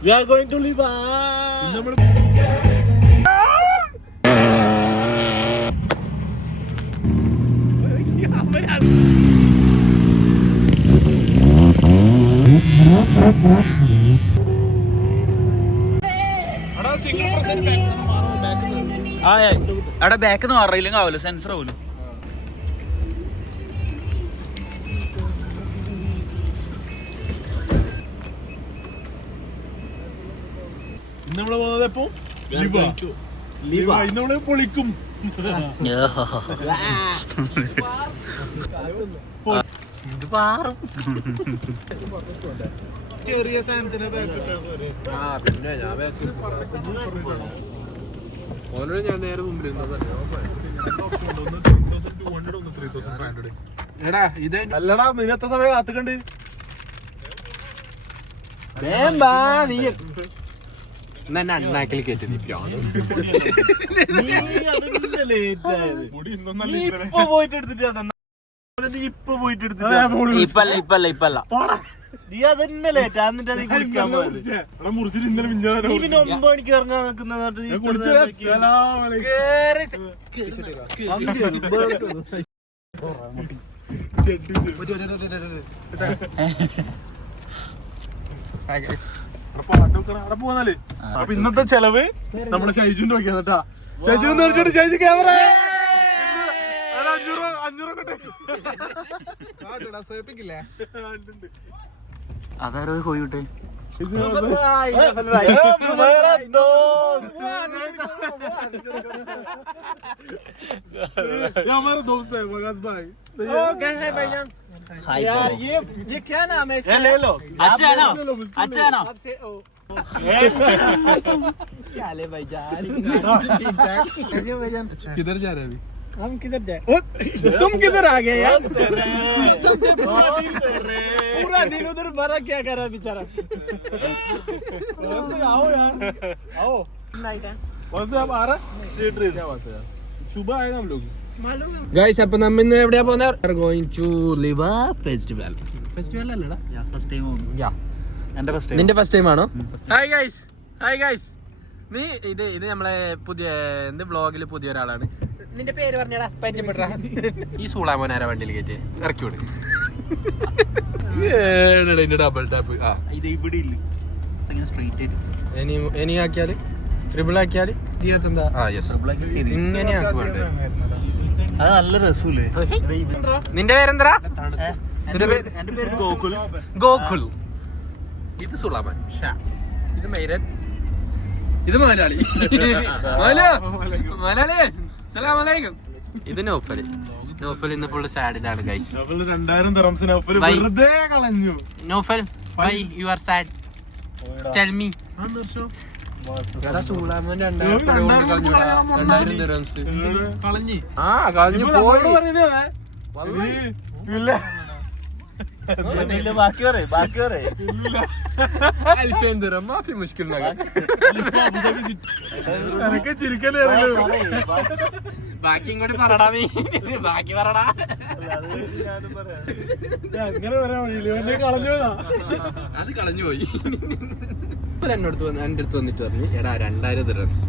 We are going to live. അവിടെ back മാറിയില്ലെങ്കിൽ ആവില്ല, sensor ആവില്ല. നമ്മള് പോകുന്നത് എപ്പോ നമ്മള് പൊളിക്കും. ഇത് പാറും. ചെറിയ സാധനത്തിന് പിന്നെ ഞാൻ നേരെ മുമ്പിൽ എടാ ഇത് അല്ലടാ, നീ എത്ര സമയം കാത്തുക്കണ്ട്? അണ്ണാക്കിൽ കയറ്റി ഇപ്പൊ പോയിട്ട് എടുത്തിട്ട് ഇപ്പല്ല നീ അതന്നെ ലേറ്റ് എന്നിട്ട് നീ കുളിക്കാൻ പോയത്. നീ പിന്നെ 9 മണിക്ക് ഇറങ്ങാൻ നിൽക്കുന്ന പോന്നാല്. അപ്പൊ ഇന്നത്തെ ചെലവ് നമ്മുടെ ഷൈജുന്റെ നോക്കിയാ കേട്ടാ. ഷൈജുന്ന് വെച്ചിട്ട് ഷൈജു ക്യാമറ 500 അതാരോ കോയിട്ടെ. हमारा दोस्त है वगास भाई। कैसे है भैया? यार ये क्या नाम है इसका? ले लो। अच्छा है ना? अच्छा है ना? आपसे क्या ले भाईजान? कैसे हो भाईजान? किधर जा रहे हैं अभी? हम किधर जाए? तुम किधर आ गए यार? पूरा दिन उधर भरा क्या कर रहा है बेचारा? आओ यार, आओ। नाइट है बस में आप आ रहा है? स्ट्रीट रील क्या बात है यार, सुबह आएगा हम लोग। मालूम है? ഗൈസ്, അപ്പൊ നമ്മ ഇന്ന് എവിടെയാ പോകുന്നത്? Going to Liwa festival. Festival അല്ലടാ? ഫസ്റ്റ് ടൈം എന്റെ ഫസ്റ്റ് ടൈം. നിന്റെ ഫസ്റ്റ് ടൈം ആണോ? Hi guys, hi guys. നീ ഇത് നമ്മളെ പുതിയ എന്ത് ബ്ലോഗില് പുതിയ ഒരാളാണ്. നിന്റെ പേര് പറഞ്ഞടാ, പരിചയപ്പെടാ. ഈ സൂളാമോനാര വണ്ടിയിൽ കയറ്റി ഇറക്കി വിട്. Double tap. ആ ഇത് ഇവിടെ ഇല്ല, സ്ട്രെയിറ്റ് ആയിട്ട് ഇനി ആക്കിയാല് ട്രിപ്പിൾ ആക്കിയാല് എന്താ? ആ യെസ്, ഇങ്ങനെ ആക്കുവാണ്ട്. അത് നല്ല രസൂലേ. നിന്റെ പേരെന്താ? എന്റെ പേര് ഗോകുൽ. ഗോകുൽ. ഇത് സുളാമൻ, ഇത് മൈരൻ, ഇത് മലയാളി. മലയാളി സലാമലൈക്കും. ഇത് നൗഫൽ. നൗഫൽ ഇന്ന് ഫുള്ള് സാഡിലാണ് ഗൈസ്. 2000 ദിർഹംസിന് നൗഫൽ വെറുതെ കളഞ്ഞു. Naufal, why you are sad? Tell me. എടാ സുളാമൻ 2000 ദിർഹംസ് കളഞ്ഞു. ആ കളഞ്ഞു പോയി. ബാക്കി പറയേ അൽഫേൻ ദിർഹം മാഫി മുഷ്കിൽ നഗർ. എനിക്ക് ചിരിക്കലേ അറിയില്ല. ബാക്കി ഇങ്ങോട്ട് പറടാ, നീ ബാക്കി പറടാ. അങ്ങനെ പറയാൻ വഴിയില്ല, കളഞ്ഞതാ. അത് കളഞ്ഞു പോയി. എന്റെ അടുത്ത് വന്നിട്ട് പറഞ്ഞു, എടാ 2000 ദിർഹംസ്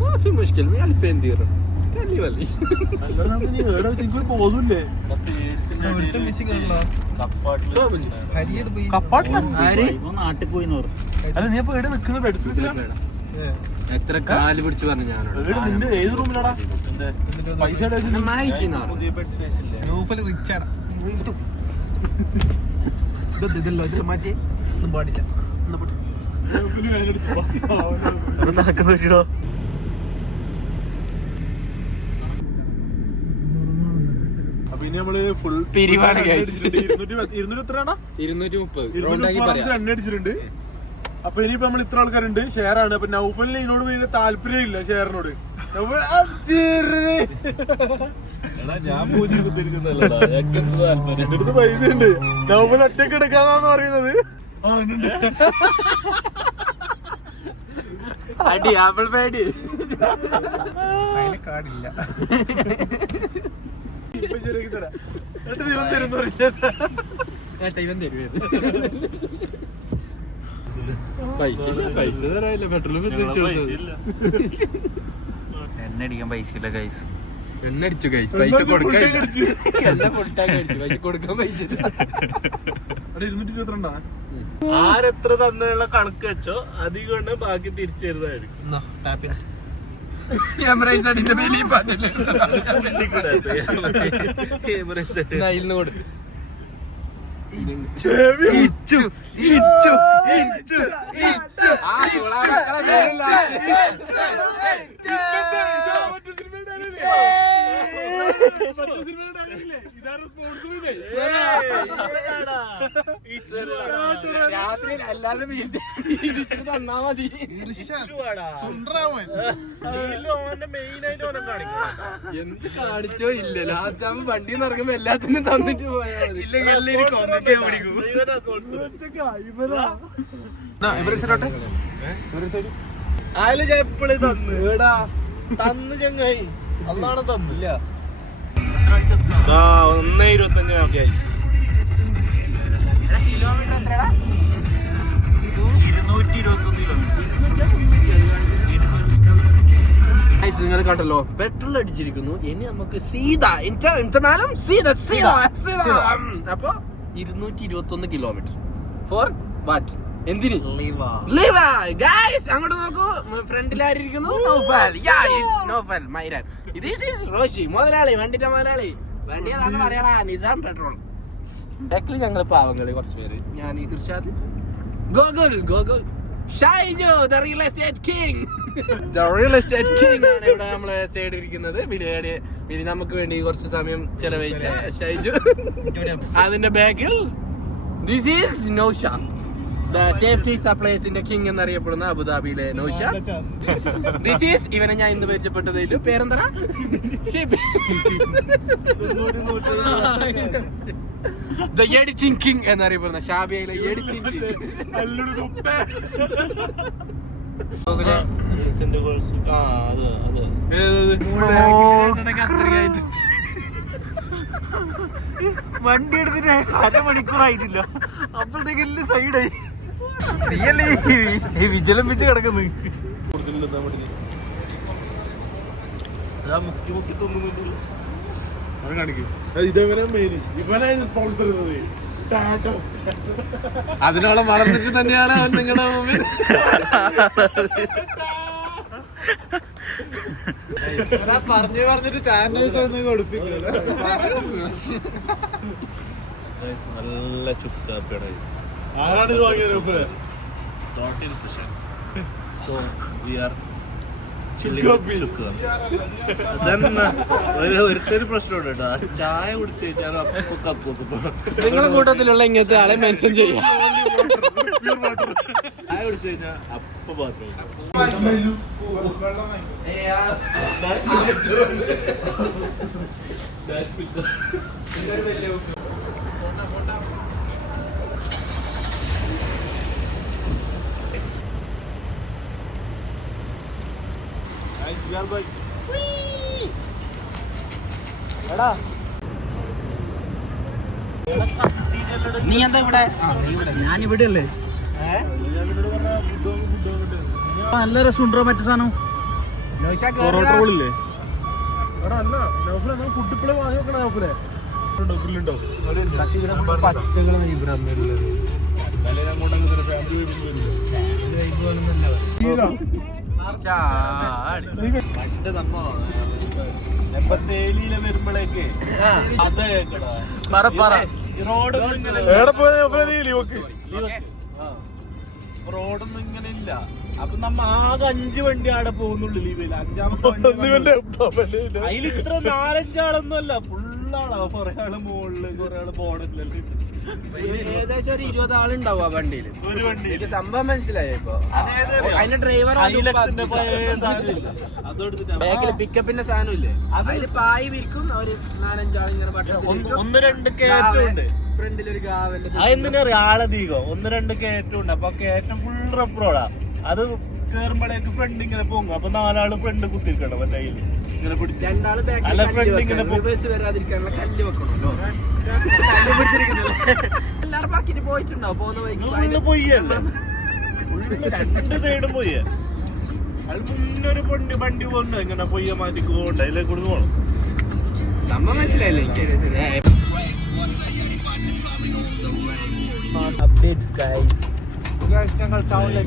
മാഫി മുഷ്കിൽ അൽഫേൻ ദിർഹം കല്ലിവല്ലി. പോകൂലേ നാട്ടിൽ പോയി അല്ല, നീ ഇപ്പൊ എവിടെ നിക്കുന്ന? ബെഡ് സ്പേസിലാണ്. എത്ര കാല് പിടിച്ച് പറഞ്ഞു ഞാനോട്. ഏത് റൂമിലാടാ? പൈസ മാറ്റി ഒന്നും പാടില്ല. നടക്കുന്ന പറ്റിയോ? അപ്പൊ ഇനി നമ്മള് ഫുൾ പിരിവാണ്. 200 എത്രയാണോ? 230 എണ്ണ അടിച്ചിട്ടുണ്ട്. അപ്പൊ ഇനിയിപ്പോ നമ്മൾ ഇത്ര ആൾക്കാരുണ്ട്, ഷെയർ ആണ്. അപ്പൊ നൗഫലിന് ഇതിനോട് വലിയ താല്പര്യം ഇല്ല, ഷെയറിനോട്. ഞാൻ അടുത്ത് പൈസ ഉണ്ട്. നൗഫൽ ഒറ്റക്ക് എടുക്കാന്നാന്ന് പറയുന്നത്. അടി ആപ്പിൾ പേടി കാടില്ല. ശരിയാക്കി തരാം. ഇവൻ തരുന്നു. ഏട്ടാ ഇവൻ തരുവേ. പൈസ തരാനില്ല, പെട്രോൾ എണ്ണ അടിക്കാൻ പൈസ ഇല്ല ഗൈസ്. എണ്ണ അടിച്ചു ഗൈസ്, പൈസ കൊടുക്കാൻ എല്ലാം കൊടുത്താൽ കഴിച്ചു, പൈസ കൊടുക്കാൻ പൈസ ഇല്ല. 222 ആരെത്ര തന്നുള്ള കണക്ക് വെച്ചോ, അധികം ബാക്കി തിരിച്ചു തരുന്നതായിരിക്കും. എമറൈസഡിന്റെ പേരിൽ പാട്ടില്ലേ കൊടു. രാത്രി അല്ലാതെ തന്നാ മതി. എന്ത് കാണിച്ചോ ഇല്ല, ലാസ്റ്റ് ആവുമ്പോ വണ്ടി നിറങ്ങുമ്പോ എല്ലാത്തിനും തന്നിട്ട് പോയാ മതി. അതില് ഞാൻ എപ്പോഴും തന്ന് ചങ്ങായി അന്നാണ് തന്നില്ല. 1.25 നിങ്ങൾ കണ്ടല്ലോ, പെട്രോൾ അടിച്ചിരിക്കുന്നു. ഇനി നമുക്ക് അപ്പൊ 221 കിലോമീറ്റർ ഫോർ വാട്ട്? എന്തിന്? അങ്ങോട്ട് നോക്കൂ, ഫ്രണ്ടിൽ ആരിയിരിക്കുന്നു? നൗഫൽ മൈരാൻ. ദിസ് ഈസ് റോഷി, മുതലാളി, വണ്ടിന്റെ മുതലാളി. വണ്ടി ഏതാണെന്ന് പറയടാ, നിസാം പെട്രോൾ. ബാക്കിൽ ഞങ്ങൾ പാവങ്ങള് കുറച്ച് പേര്. ഞാൻ Irshad, Gokul, Shaiju, the real estate king. The real estate king ആണ് ഇവിടെ നമ്മളെ സൈഡിൽ ഇരിക്കുന്നത്. പിന്നെ നമുക്ക് വേണ്ടി കുറച്ച് സമയം ചെലവഴിച്ച ഷൈജു. അതിന്റെ ബാക്കിൽ this is Naushad, the safety സപ്ലൈസിന്റെ കിങ് എന്നറിയപ്പെടുന്ന അബുദാബിയിലെ നൗഷാദ്. ദിസ് ഈസ് ഇവനെ ഞാൻ ഇന്ന് പരിചയപ്പെട്ടതിലും പേരെന്താ? ദ എഡിറ്റിംഗ് കിങ് എന്നറിയപ്പെടുന്ന ഷാബിയയിലെ എഡിറ്റിംഗ് കിങ്. വണ്ടി എടുത്തിട്ട് 1/2 മണിക്കൂറായിട്ടില്ല, അപ്പോഴത്തേക്ക് എല്ലാം സൈഡായി. വിജലംബിച്ച് കിടക്കുന്നു. മുക്കി തോന്നുന്നുണ്ടല്ലോ. അതിനോളം വളർന്നിട്ട് തന്നെയാണ് നിങ്ങളുടെ മുമ്പിൽ. പറഞ്ഞിട്ട് ചാനൽ കൊടുപ്പിക്കില്ല. നല്ല ചുക്കാപ്പിയാണ്. ആരാണിത് വാങ്ങിയത്? സോ വി ആർ ഒരുത്തൊരു പ്രശ്നമുണ്ട് കേട്ടോ, ചായ കുടിച്ചു കഴിഞ്ഞാൽ അപ്പൊ കക്കൂസ്. നിങ്ങളുടെ കൂട്ടത്തിലുള്ള ഇങ്ങനത്തെ ആളെ മെൻഷൻ ചെയ്യാം. ചായ കുടിച്ചു കഴിഞ്ഞാൽ അപ്പൊ ബാത്റൂം. നീ എന്താ ഇവിടെ? ഞാനിവിടെ അല്ലേ. നല്ല രസമുണ്ടോ മറ്റേ സാധനം? പൊറോട്ട റോളില്ലേ? ഫുഡ് ഇപ്പോഴേ വാങ്ങി വെക്കണ നോക്കൂലേ? പണ്ട് നമ്മ 87 വരുമ്പോഴേക്ക് അത് റോഡൊന്നും ഇങ്ങനെ ഇല്ല. അപ്പൊ നമ്മ ആകെ 5 വണ്ടി ആടെ പോകുന്നുള്ളു ലീവില്. 5ാമത്തെ അതിൽ ഇത്ര 4-5 ആളൊന്നും അല്ല, ഫുള്ളാളാ. കൊറേ ആള് മുകളില്, കൊറേ ആള് ബോർഡറിലല്ലേ. ഏകദേശം ഒരു 20 ആളുണ്ടാവും ആ വണ്ടിയില്. ഒരു വണ്ടി എനിക്ക് സംഭവം മനസ്സിലായോ ഇപ്പൊ? അതിന്റെ ഡ്രൈവർ ബാക്കിൽ പിക്കപ്പിന്റെ സാധനം ഇല്ലേ, അതില് പായി വിരിക്കും. ഒരു 4-5 ആൾ ഇങ്ങനെ ഭക്ഷണം. 1-2 കയറ്റമുണ്ട് ഫ്രണ്ടിലൊരു ഗാവന്റെ. അതെന്തിനാ അറിയാം, ആളധികം 1-2 കയറ്റമുണ്ട്. അപ്പൊ കയറ്റം ഫുൾ റഫ് റോഡാ. അത് കേറുമ്പോഴേക്ക് ഫ്രണ്ട് ഇങ്ങനെ പോകും. അപ്പൊ 4 ആള് ഫ്രണ്ട് കുത്തിരിക്കണം മറ്റേ കയ്യില് ഇങ്ങനെ പിടിച്ച്. 2 ആള് ബാക്കിൽ വരാതിരിക്കാനുള്ള കല്ല് വെക്കണല്ലോ. എല്ലാരും ബാക്കിട്ട് പോയിട്ടുണ്ടാവും പോകുന്ന വഴിക്ക്. പൊയ്യല്ലേ, ഫുള്ള് രണ്ട് സൈഡും പോയി അത് മുന്നൊരു വണ്ടി പോകുന്നു ഇങ്ങനെ പൊയ്യ മാറ്റി പോകണ്ട അതിലേക്ക് കൂടി പോകണം. സംഭവം മനസ്സിലായില്ലേ എനിക്ക്?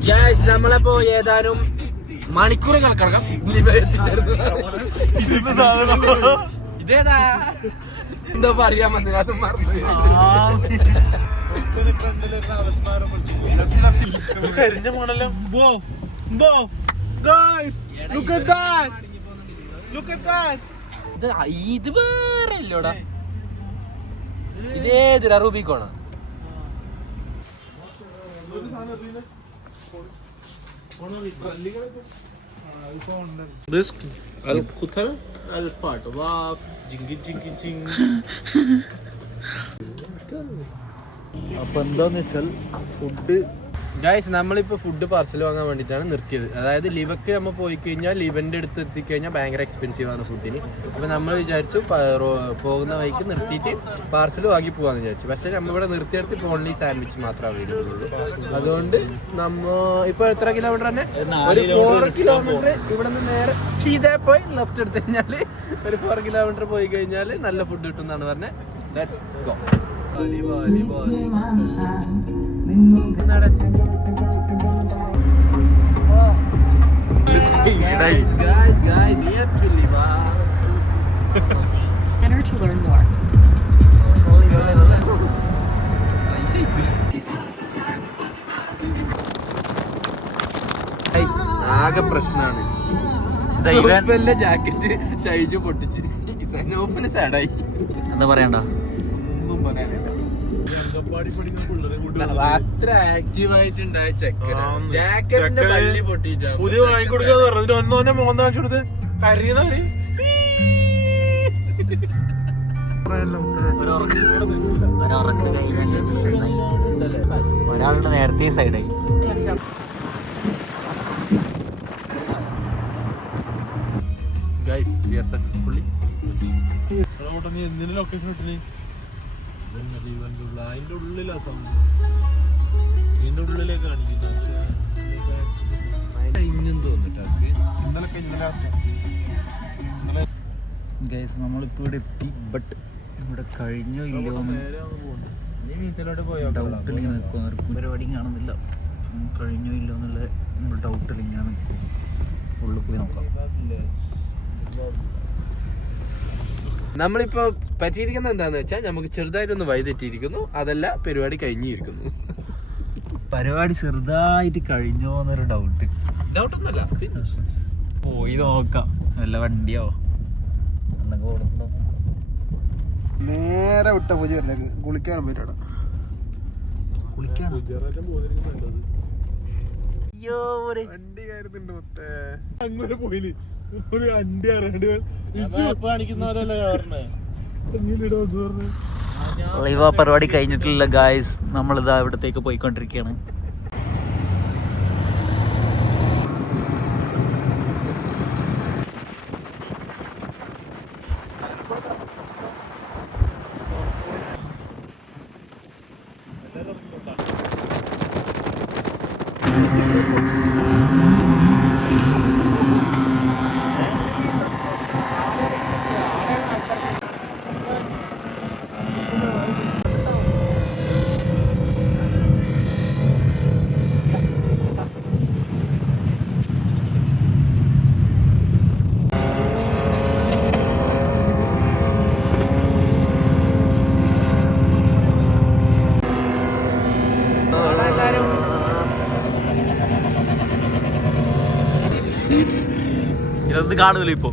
ഗൈസ് നമ്മളിപ്പോ ഏതാനും മണിക്കൂറുകൾക്കകം ഇതേതാ എന്താ പറയാൻ വന്നത് അത് മറന്നു. കരിഞ്ഞ മോഡലോ ഇത് വേറെ ഇല്ലോടാ. ഇതേതിരാ റൂബിക്കോണ? അപ്പൊ എന്താന്ന് വെച്ചാൽ ഫുഡ് ഗൈസ് നമ്മളിപ്പോ ഫുഡ് പാർസൽ വാങ്ങാൻ വേണ്ടിയിട്ടാണ് നിർത്തിയത്. അതായത് ലിവക്ക് നമ്മൾ പോയി കഴിഞ്ഞാൽ ലിവന്റെ അടുത്ത് എത്തിക്കഴിഞ്ഞാൽ ഭയങ്കര എക്സ്പെൻസീവ് ആണ് ഫുഡിന്. അപ്പൊ നമ്മൾ വിചാരിച്ചു പോകുന്ന വഴിക്ക് നിർത്തിയിട്ട് പാർസൽ വാങ്ങി പോകാന്ന് വിചാരിച്ചു. പക്ഷെ നമ്മളിവിടെ നിർത്തിയെടുത്ത് ഓൺലി സാൻഡ്വിച്ച് മാത്രമേ അവൈലബിൾ ഉള്ളൂ. അതുകൊണ്ട് നമ്മ ഇപ്പൊ എത്ര കിലോമീറ്റർ തന്നെ? ഒരു 4 കിലോമീറ്റർ ഇവിടെ നിന്ന് നേരെ സീതേ പോയി ലെഫ്റ്റ് എടുത്ത് കഴിഞ്ഞാല് ഒരു 4 കിലോമീറ്റർ പോയി കഴിഞ്ഞാൽ നല്ല ഫുഡ് കിട്ടും എന്നാണ് പറഞ്ഞത്. Let's go. Guys, here to Liva. Enter to learn more. Guys, ആകെ പ്രശ്നമാണ്. ജാക്കറ്റ് ഷൈജു പൊട്ടിച്ച് ഓപ്പന് സാഡായി. എന്താ പറയണ്ട, അത്ര ആക്റ്റീവ് ആയിട്ടുണ്ടായ ചെക്കനാണ്. ജാക്കറ്റിന്റെ പള്ളി പൊട്ടിട്ടാ പുതിയ വാങ്ങിക്കൊടുക്കാന്ന് പറഞ്ഞു. ഒന്നോന്നെ മോന്ത കാണിച്ചു കൊടുത്ത് കരയുന്നവര് ഒരാളുടെ നേരത്തെ സൈഡായി. Guys, we are successfully. നീ എന്തിനു ലൊക്കേഷൻ ഇട്ടിന്? അതിന്റെ ഉള്ളിലാ സംഭവം. ഇതിന്റെ ഉള്ളിലേക്ക് കാണിക്കുന്നത് ഗൈസ് നമ്മളിപ്പോ ഇവിടെ എത്തി. ബട്ട് ഇവിടെ കഴിഞ്ഞോ ഇല്ലയോ ഡൗട്ടിൽ ഇങ്ങനെ നിൽക്കും. പരിപാടി കാണുന്നില്ല. കഴിഞ്ഞോ ഇല്ലോ എന്നുള്ള ഡൗട്ടിൽ ഇങ്ങനെ നിൽക്കും. ഉള്ളിൽ പോയി നോക്കാം. നമ്മളിപ്പോ പറ്റിയിരിക്കുന്നത് എന്താന്ന് വെച്ചാൽ നമുക്ക് ചെറുതായിട്ടൊന്ന് വഴിതെറ്റിയിരിക്കുന്നു. അതല്ല പരിപാടി കഴിഞ്ഞിരിക്കുന്നു. പരിപാടി ചെറുതായിട്ട് കഴിഞ്ഞോ എന്നൊരു ഡൗട്ടൊന്നുമല്ല. പോയി നോക്കാം. വല്ല വണ്ടിയോ നേരെ വിട്ട പൂജയിലേക്ക് കുളിക്കാനും പറ്റണം. വണ്ടി കയറുന്നുണ്ട് മൊത്തേ. അങ്ങനെ പോയിന് ഒരു വണ്ടി കാണിക്കുന്നവരല്ലേ പറഞ്ഞേ. ലൈവ് പരിപാടി കഴിഞ്ഞിട്ടില്ല ഗായ്സ്. നമ്മളിതാ ഇവിടത്തേക്ക് പോയിക്കൊണ്ടിരിക്കുകയാണ്. ഇതൊന്നും കാണൂല ഇപ്പൊ.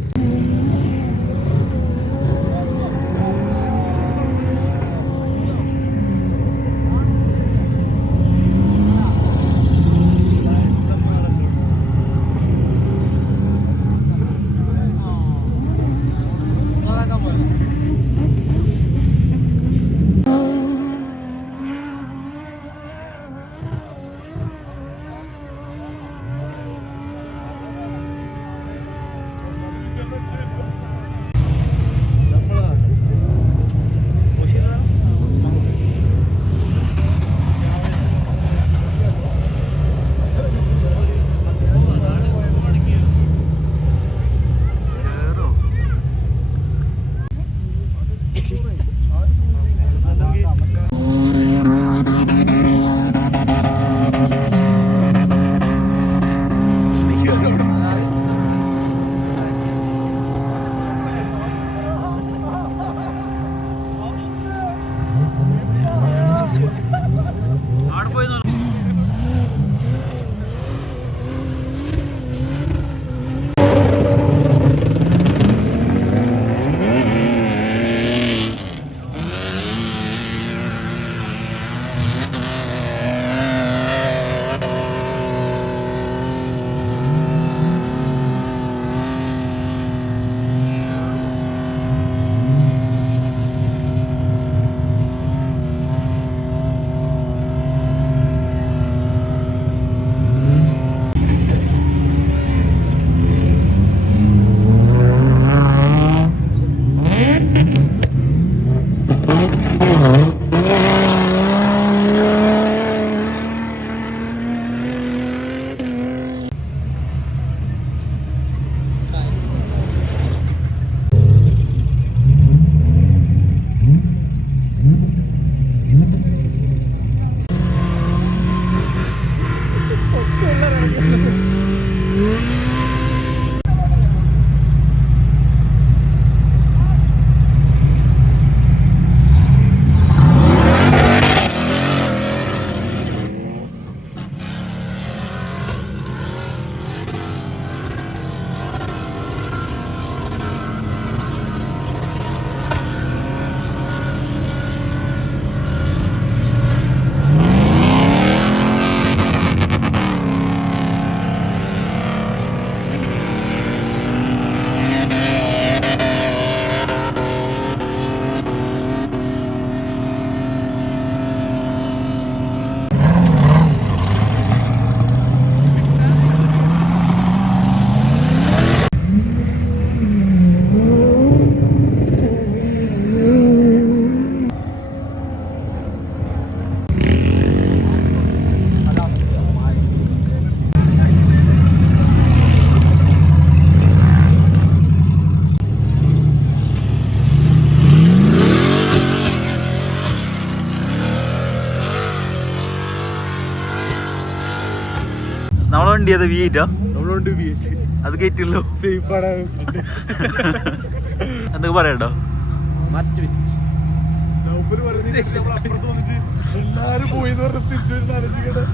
വണ്ടി അത് വീറ്റാ നമ്മളുണ്ട് അത് കയറ്റുള്ളൂ സേഫ് ആണ്. എന്തൊക്കെ പറയണ്ടോ? Must visit. എല്ലാരും പോയി തിരിച്ചു ആലോചിക്കട്ടെ.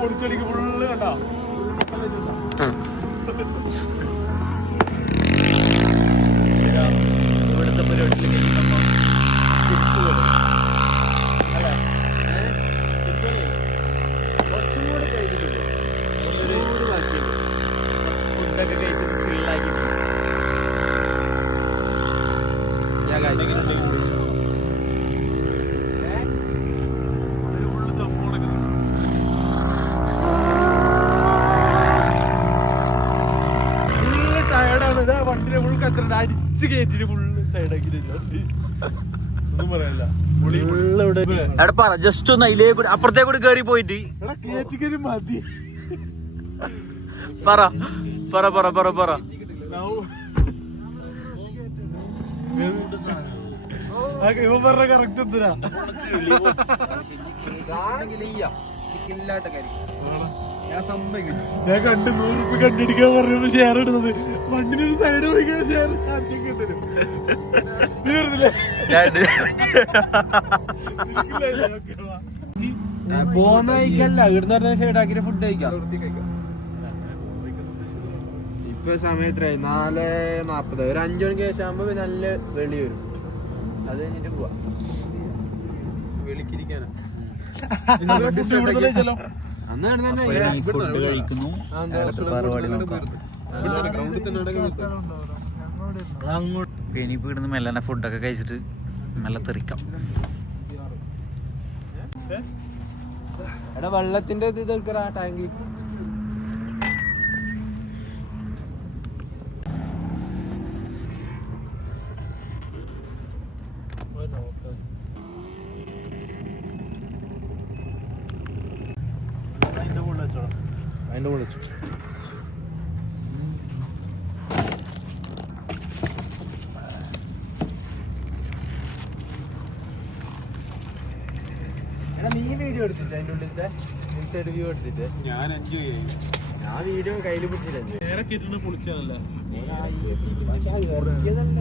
പൊടിച്ചടിക്ക് ഫുള്ള് കണ്ടോ ഇവിടുത്തെ പരിപാടിയിലേക്ക് നമ്മൾ തിരിച്ചു പോലും കുറച്ചും കൂടെ കഴിഞ്ഞിട്ടുണ്ട്. ഫുഡൊക്കെ കഴിച്ച് ചില്ലാക്കിയിട്ട് ടയർഡാണ്. ഇതാ വണ്ടിനെ ഫുൾ കച്ചറ അടിച്ച് കയറ്റിട്ട് ഫുള്ള് സൈഡാക്കിട്ട് ഒന്നും പറയാനില്ല. അവിടെ പറ ജസ്റ്റ് ഒന്ന് അതിലേക്ക് അപ്പുറത്തേക്ക് കൂടി കേറി പോയിട്ട് കേറ്റിക്കല് മതി. പറ പറ പറ പറ പറ ഇവൻ പറഞ്ഞ കറക്റ്റ് എന്തിനാ ഞാൻ കണ്ട് 100 രൂപ കണ്ടടിക്കാൻ പറഞ്ഞപ്പോ ഷെയർ ഇടുന്നത് വണ്ടിനൊരു സൈഡ് പോയിക്കാൻ ഷെയർ തീർന്നില്ലേ? പോകുന്ന കഴിക്കല്ല ഇവിടുന്ന് പറഞ്ഞ സൈഡാക്കി ഫുഡ് കഴിക്കാം. ഇപ്പൊ സമയത്ത് 4:40 ഒരു 5 മണിക്ക് ശേഷം ആകുമ്പോ നല്ല വെളി വരും. അത് കഴിഞ്ഞിട്ട് പോവാ. അന്ന് ഫുഡ് കഴിക്കുന്നു. പരിപാടി നോക്കാം. ഇനിയിപ്പോ ഇവിടുന്ന് മെല്ലനെ ഫുഡൊക്കെ കഴിച്ചിട്ട് മെല്ലെ തെറിക്കാം. എടാ വെള്ളത്തിന്റെ ഇത് ഇതൊക്കെ ടാങ്കിൽ അതിന്റെ കൂടെ വെച്ചു. നീ വീഡിയോ എടുത്തിട്ട് അതിന്റെ ഉള്ളിലത്തെ ഇൻസൈഡ് വ്യൂ എടുത്തിട്ട് ഞാൻ എൻജോയ് ചെയ്യും. ഞാൻ വീഡിയോ കയ്യിൽ പിടിച്ചിട്ടുണ്ട്. നേരെ കിട്ടുന്ന പൊളിച്ചാണല്ല. പക്ഷെ ഇറക്കിയതല്ല